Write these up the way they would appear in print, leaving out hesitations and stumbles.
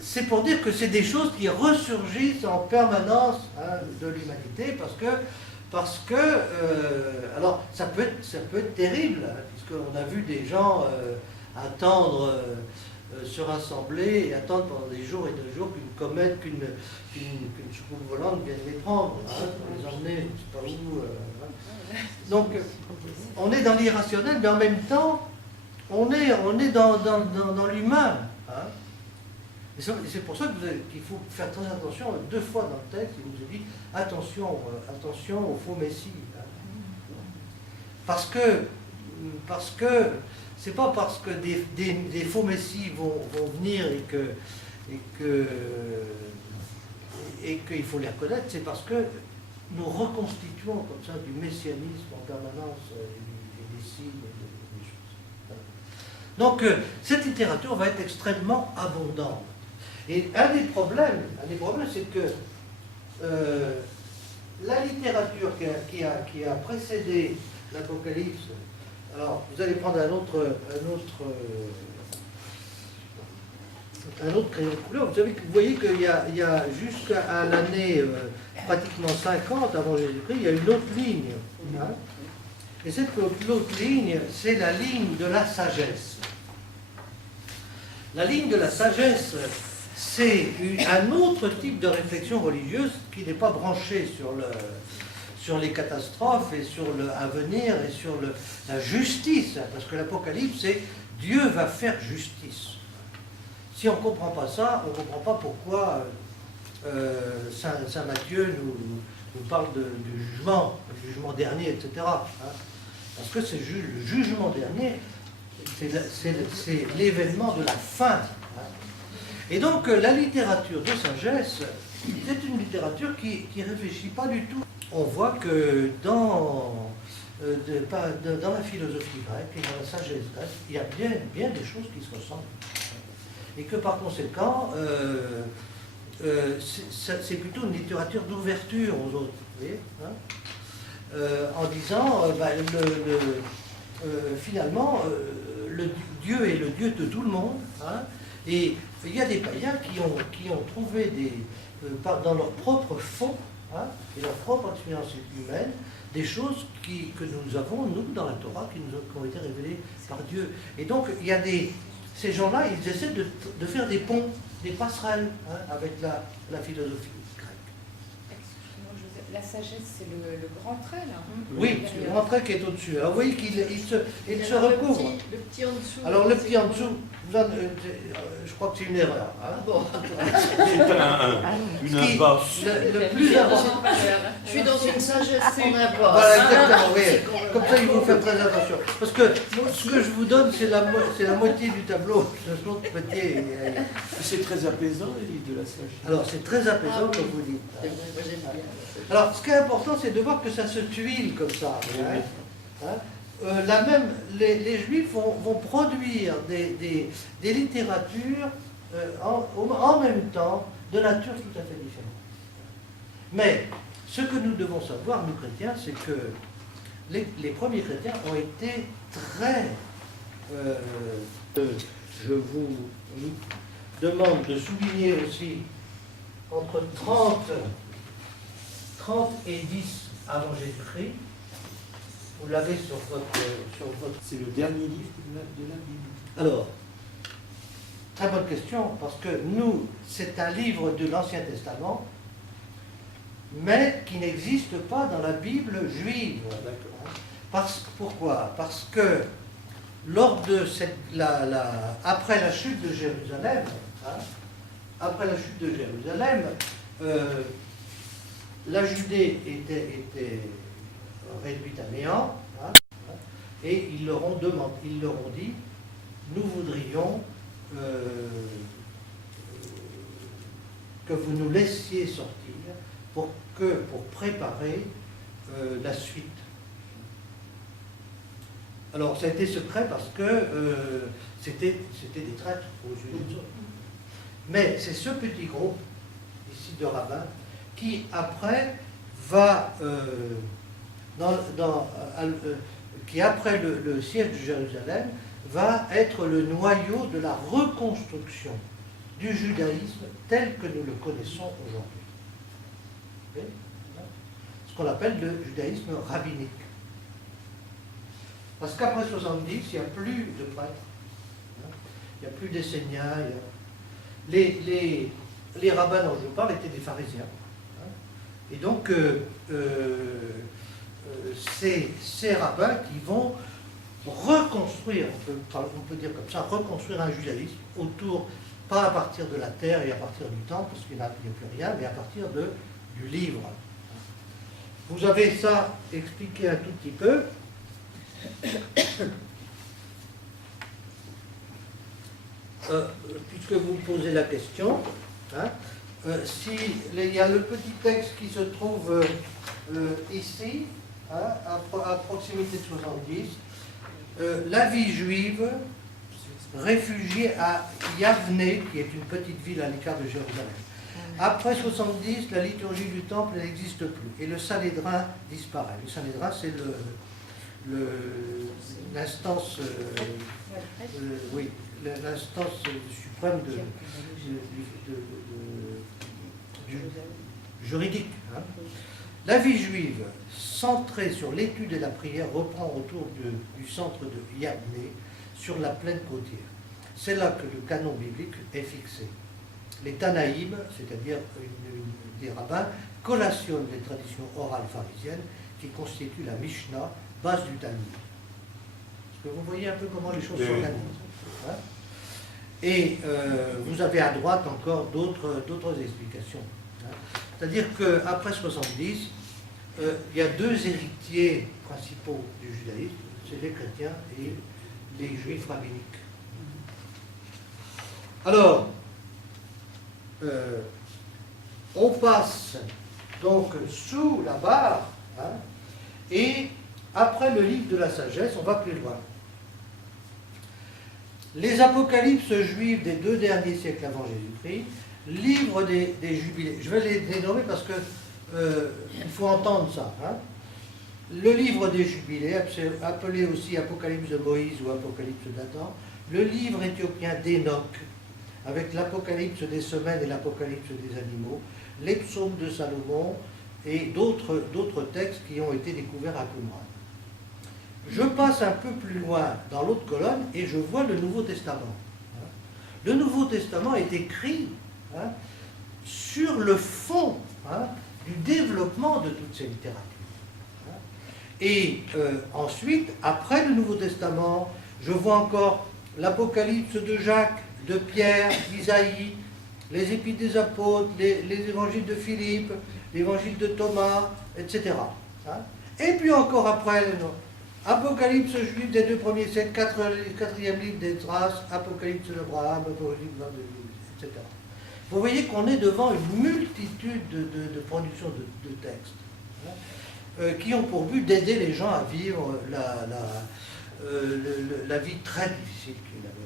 c'est pour dire que c'est des choses qui ressurgissent en permanence de l'humanité, parce que alors ça peut être terrible, puisqu'on a vu des gens attendre, se rassembler et attendre pendant des jours et des jours qu'une comète, qu'une soucoupe volante vienne les prendre, pour les emmener, je ne sais pas où. Donc on est dans l'irrationnel, mais en même temps, on est dans l'humain. Et c'est pour ça qu'il faut faire très attention. 2 fois dans le texte, il nous est dit attention au faux messie. Parce que c'est pas parce que des faux messies vont venir et qu'il faut les reconnaître, c'est parce que nous reconstituons comme ça du messianisme en permanence et des signes et des choses. Donc cette littérature va être extrêmement abondante. Et un des problèmes, c'est que la littérature qui a précédé l'Apocalypse, alors vous allez prendre un autre crayon de couleur, vous voyez qu'il y a jusqu'à l'année pratiquement 50 avant Jésus-Christ, il y a une autre ligne. Et cette autre ligne, c'est la ligne de la sagesse. La ligne de la sagesse, c'est un autre type de réflexion religieuse qui n'est pas branchée sur les catastrophes et sur l'avenir et sur la justice, parce que l'Apocalypse, c'est Dieu va faire justice. Si on ne comprend pas ça, on ne comprend pas pourquoi Saint Matthieu nous parle du jugement dernier, etc. Parce que c'est le jugement dernier, c'est l'événement de la fin. Et donc la littérature de sagesse, c'est une littérature qui ne réfléchit pas du tout. On voit que dans la philosophie grecque et dans la sagesse grecque, il y a bien des choses qui se ressemblent. Et que par conséquent, c'est plutôt une littérature d'ouverture aux autres. Vous voyez, en disant, finalement, le Dieu est le Dieu de tout le monde. Et il y a des païens qui ont trouvé dans leur propre fond et leur propre expérience humaine des choses que nous avons, nous, dans la Torah, qui ont été révélées par Dieu. Et donc, il y a ces gens-là, ils essaient de faire des ponts, des passerelles avec la philosophie grecque. Excusez-moi, Joseph, la sagesse, c'est le grand trait, là. Oui, c'est le grand trait qui est au-dessus. Alors, vous voyez qu'il se recouvre. Le petit en dessous. Alors, le petit en dessous, je crois que c'est une erreur. Bon. C'est une bosse. Le plus important. Je suis dans une sagesse sans import. Voilà, exactement, oui. Comme ça, il faut faire très attention. Parce que ce que je vous donne, c'est la moitié du tableau. L'autre moitié. C'est très apaisant, les livres de la sagesse. Alors, c'est très apaisant, comme vous dites. Moi, j'aime bien. Alors, ce qui est important, c'est de voir que ça se tuile comme ça. Les Juifs vont produire des littératures en même temps de nature tout à fait différente. Mais ce que nous devons savoir, nous chrétiens, c'est que les premiers chrétiens ont été très... je vous demande de souligner aussi entre 30 et 10 avant Jésus-Christ. Vous l'avez sur votre... C'est le dernier livre de la Bible. Alors, très bonne question, parce que nous, c'est un livre de l'Ancien Testament, mais qui n'existe pas dans la Bible juive. Pourquoi? Parce que lors de après la chute de Jérusalem, la Judée était réduite à néant, et ils leur ont dit, nous voudrions que vous nous laissiez sortir pour préparer la suite. Alors ça a été secret parce que c'était des traîtres aux Juifs. Mais c'est ce petit groupe ici de rabbins qui après va qui après le siège de Jérusalem va être le noyau de la reconstruction du judaïsme tel que nous le connaissons aujourd'hui. Ok. Ce qu'on appelle le judaïsme rabbinique. Parce qu'après 70, il n'y a plus de prêtres, il n'y a plus d'esséniens. Les rabbins dont je vous parle étaient des pharisiens. Et donc, ces rabbins qui vont reconstruire, on peut dire comme ça, reconstruire un judaïsme autour, pas à partir de la terre et à partir du temple, parce qu'il n'y a plus rien, mais à partir du livre. Vous avez ça expliqué un tout petit peu. Puisque vous posez la question, hein, il y a le petit texte qui se trouve ici, hein, à proximité de 70, la vie juive réfugiée à Yavne, qui est une petite ville à l'écart de Jérusalem. Après 70, la liturgie du temple n'existe plus et le Sanhédrin disparaît. Le Sanhédrin, c'est l'instance oui, l'instance suprême juridique. Hein. La vie juive, centrée sur l'étude et la prière, reprend autour du centre de Yavne, sur la plaine côtière. C'est là que le canon biblique est fixé. Les Tanaïm, c'est-à-dire des rabbins, collationnent les traditions orales pharisiennes qui constituent la Mishnah, base du Talmud. Est-ce que vous voyez un peu comment les choses s'organisent, hein? Et vous avez à droite encore d'autres explications. Hein? C'est-à-dire qu'après 70, il y a deux héritiers principaux du judaïsme, c'est les chrétiens et les juifs rabbiniques. Alors, on passe donc sous la barre, hein, et après le livre de la sagesse, on va plus loin. Les apocalypses juifs des 2 derniers siècles avant Jésus-Christ, livre des jubilés. Je vais les dénommer parce que il faut entendre ça. Hein. Le livre des jubilés, appelé aussi Apocalypse de Moïse ou Apocalypse d'Adam, le livre éthiopien d'Enoch, avec l'Apocalypse des semaines et l'Apocalypse des animaux, les psaumes de Salomon et d'autres textes qui ont été découverts à Qumran. Je passe un peu plus loin dans l'autre colonne et je vois le Nouveau Testament. Le Nouveau Testament est écrit, hein, sur le fond, hein, du développement de toutes ces littératures. Et ensuite, après le Nouveau Testament, je vois encore l'Apocalypse de Jacques, de Pierre, d'Isaïe, les Épîtres des Apôtres, les évangiles de Philippe, l'évangile de Thomas, etc. Hein. Et puis encore après, Apocalypse juif des 2 premiers siècles, 4e livre d'Esdras, Apocalypse d'Abraham, etc. Vous voyez qu'on est devant une multitude de productions de textes, hein, qui ont pour but d'aider les gens à vivre la vie très difficile qu'ils avaient.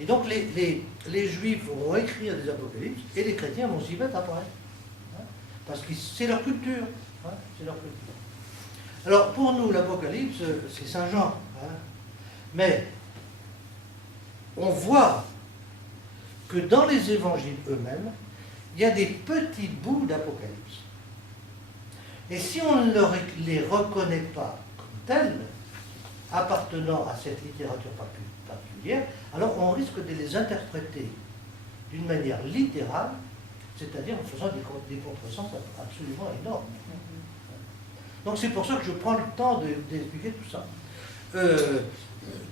Et donc les juifs vont écrire des apocalypses et les chrétiens vont s'y mettre après. Hein, parce que c'est leur culture. Hein, c'est leur culture. Alors pour nous, l'Apocalypse, c'est Saint Jean. Hein, mais on voit que dans les évangiles eux-mêmes, il y a des petits bouts d'Apocalypse. Et si on ne les reconnaît pas comme tels, appartenant à cette littérature particulière, alors on risque de les interpréter d'une manière littérale, c'est-à-dire en faisant des contresens absolument énormes. Donc c'est pour ça que je prends le temps d'expliquer tout ça.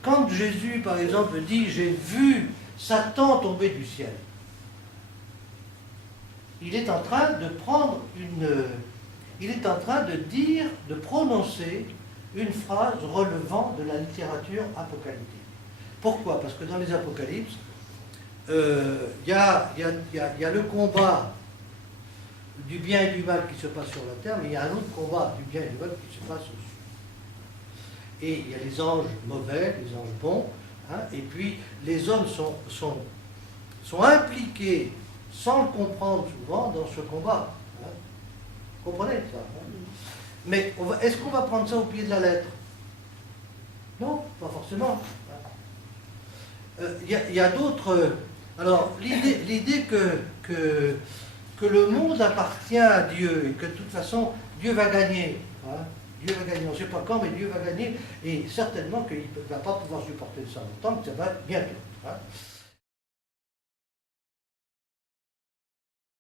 Quand Jésus, par exemple, dit « j'ai vu Satan tomber du ciel », il est en train de il est en train de dire, de prononcer une phrase relevant de la littérature apocalyptique. Pourquoi? Parce que dans les apocalypses, il y a le combat du bien et du mal qui se passe sur la terre, mais il y a un autre combat du bien et du mal qui se passe au-dessus. Et il y a les anges mauvais, les anges bons, hein, et puis les hommes sont impliqués, sans le comprendre souvent, dans ce combat. Hein. Vous comprenez ça? Hein? Mais est-ce qu'on va prendre ça au pied de la lettre? Non, pas forcément. Il y a d'autres Alors, l'idée que le monde appartient à Dieu et que de toute façon, Dieu va gagner. Hein, Dieu va gagner, on ne sait pas quand, mais Dieu va gagner. Et certainement qu'il ne va pas pouvoir supporter ça longtemps, que ça va bientôt. Hein.